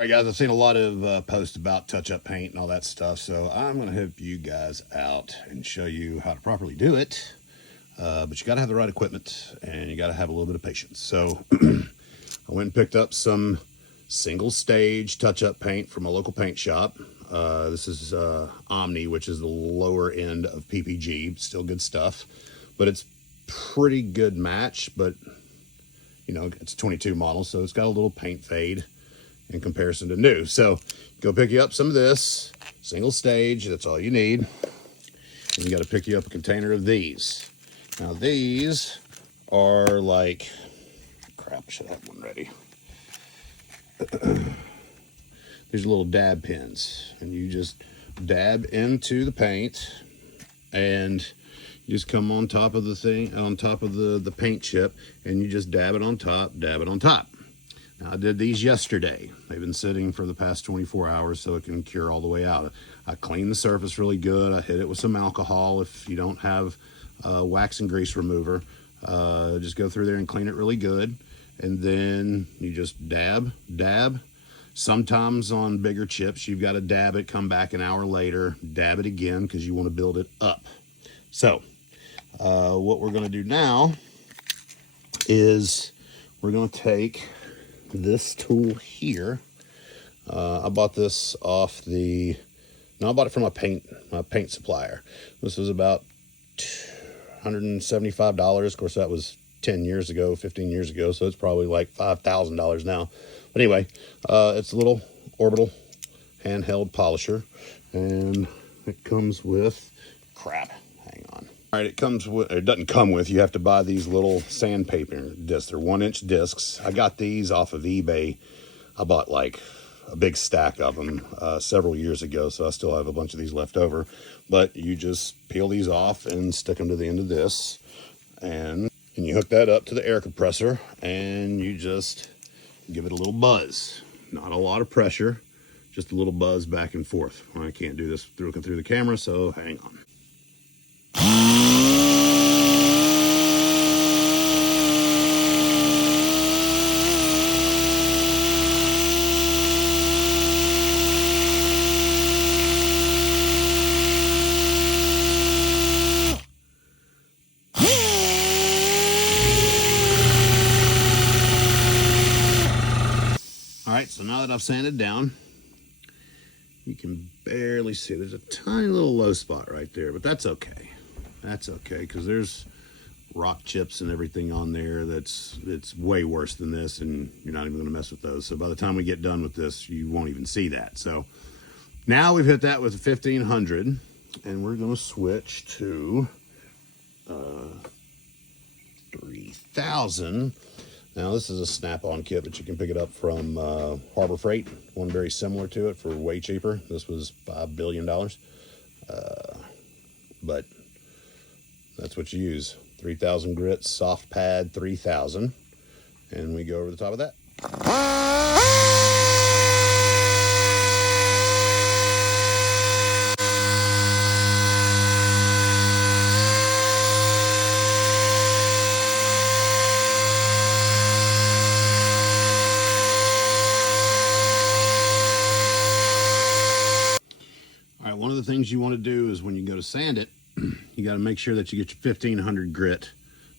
All right, guys, I've seen a lot of posts about touch-up paint and all that stuff, so I'm going to help you guys out and show you how to properly do it. But you got to have the right equipment, and you got to have a little bit of patience. So I went and picked up some single-stage touch-up paint from a local paint shop. This is Omni, which is the lower end of PPG. Still good stuff, but it's pretty good match. But you know, it's a 22 model, so it's got a little paint fade in comparison to new. So go pick you up some of this single stage. That's all you need. And you got to pick you up a container of these. Now these are like, crap, I should have one ready. These are little dab pins, and you just dab into the paint, and you just come on top of the thing, on top of the paint chip, and you just dab it on top, dab it on top. Now, I did these yesterday. They've been sitting for the past 24 hours so it can cure all the way out. I cleaned the surface really good. I hit it with some alcohol. If you don't have wax and grease remover, just go through there and clean it really good. And then you just dab, dab. Sometimes on bigger chips, you've got to dab it, come back an hour later, dab it again because you want to build it up. So what we're going to do now is we're going to take this tool here. I bought this off I bought it from a paint supplier. This was about $175. Of course, that was 10 years ago, 15 years ago, so it's probably like $5,000 now. But anyway, it's a little orbital handheld polisher, and it comes with, crap, hang on. All right, it doesn't come with, you have to buy these little sandpaper discs. They're 1-inch discs. I got these off of eBay. I bought like a big stack of them several years ago, so I still have a bunch of these left over. But you just peel these off and stick them to the end of this, and you hook that up to the air compressor, and you just give it a little buzz. Not a lot of pressure, just a little buzz back and forth. I can't do this looking through the camera, so hang on. All right, so now that I've sanded down, you can barely see. There's a tiny little low spot right there, but that's okay. That's okay, because there's rock chips and everything on there it's way worse than this, and you're not even going to mess with those. So by the time we get done with this, you won't even see that. So now we've hit that with 1500, and we're going to switch to 3000. Now this is a Snap-on kit, but you can pick it up from Harbor Freight, one very similar to it for way cheaper. This was $5 billion, but that's what you use. 3000 grit, soft pad 3000, and we go over the top of that. All right, one of the things you want to do is when you go to sand it, you got to make sure that you get your 1500 grit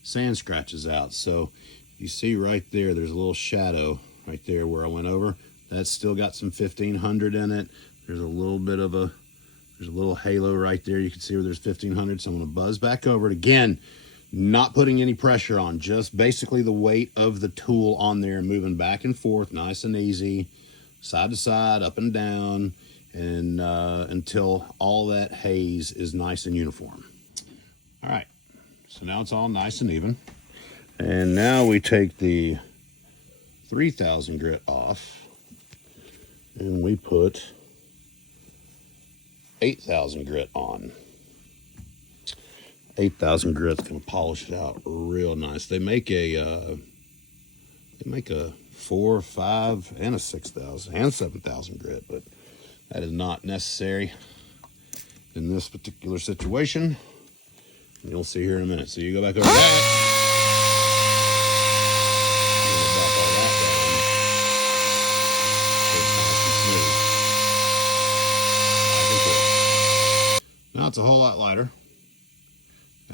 sand scratches out. So you see right there, there's a little shadow right there where I went over. That's still got some 1500 in it. There's a little bit of there's a little halo right there. You can see where there's 1500. So I'm going to buzz back over it again, not putting any pressure on, just basically the weight of the tool on there, moving back and forth, nice and easy, side to side, up and down, and until all that haze is nice and uniform. All right, so now it's all nice and even. And now we take the 3000 grit off, and we put 8000 grit on. 8000 grit's gonna polish it out real nice. They make a 4, 5, and a 6000 and 7000 grit, but that is not necessary in this particular situation. You'll see here in a minute. So you go back over that. it's a whole lot lighter.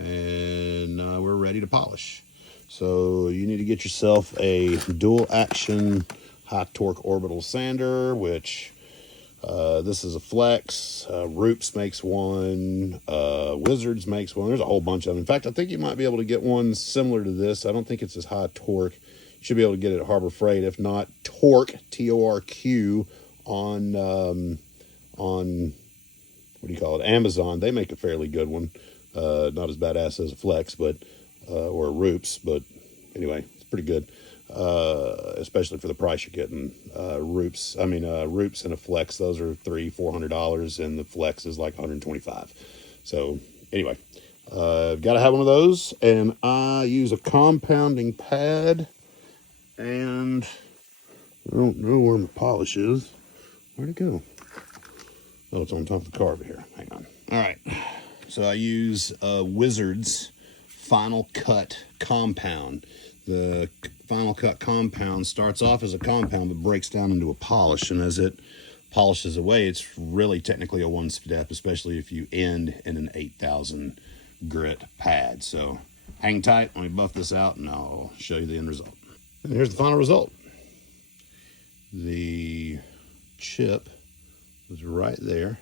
And we're ready to polish. So you need to get yourself a dual action high torque orbital sander, which this is a Flex. Roops makes one. Wizards makes one. There's a whole bunch of them. In fact, I think you might be able to get one similar to this. I don't think it's as high torque. You should be able to get it at Harbor Freight. If not, Torque, T-O-R-Q, on what do you call it, Amazon. They make a fairly good one. Not as badass as a Flex, but or a Roops, but anyway, it's pretty good. Especially for the price you're getting. Roops and a Flex, those are $300-400, and the Flex is like $125. So anyway, gotta have one of those, and I use a compounding pad, and I don't know where my polish is. Where'd it go? Oh, it's on top of the car over here. Hang on. All right, so I use Wizards Final Cut Compound. The Final Cut Compound starts off as a compound but breaks down into a polish, and as it polishes away, it's really technically a one-step, especially if you end in an 8,000 grit pad. So hang tight, let me buff this out and I'll show you the end result. And here's the final result. The chip was right there,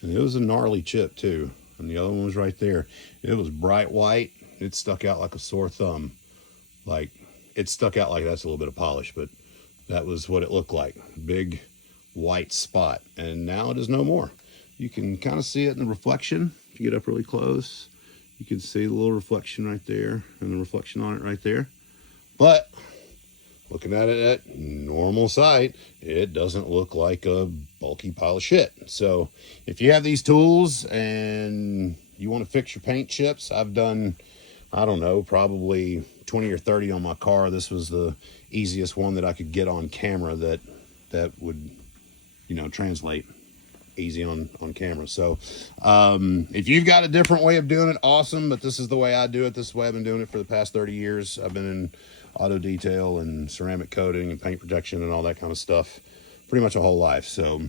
and it was a gnarly chip too, and the other one was right there. It was bright white. It stuck out like a sore thumb. Like, it stuck out like that's a little bit of polish, but that was what it looked like. Big white spot. And now it is no more. You can kind of see it in the reflection. If you get up really close, you can see the little reflection right there and the reflection on it right there. But looking at it at normal sight, it doesn't look like a bulky pile of shit. So if you have these tools and you want to fix your paint chips, I've done, I don't know, probably 20 or 30 on my car. This was the easiest one that I could get on camera that would, you know, translate easy on camera. So if you've got a different way of doing it, awesome, but this is the way I do it. This is the way I've been doing it for the past 30 years. I've been in auto detail and ceramic coating and paint protection and all that kind of stuff pretty much a whole life. So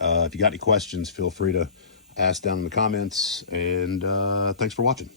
if you got any questions, feel free to ask down in the comments, and thanks for watching.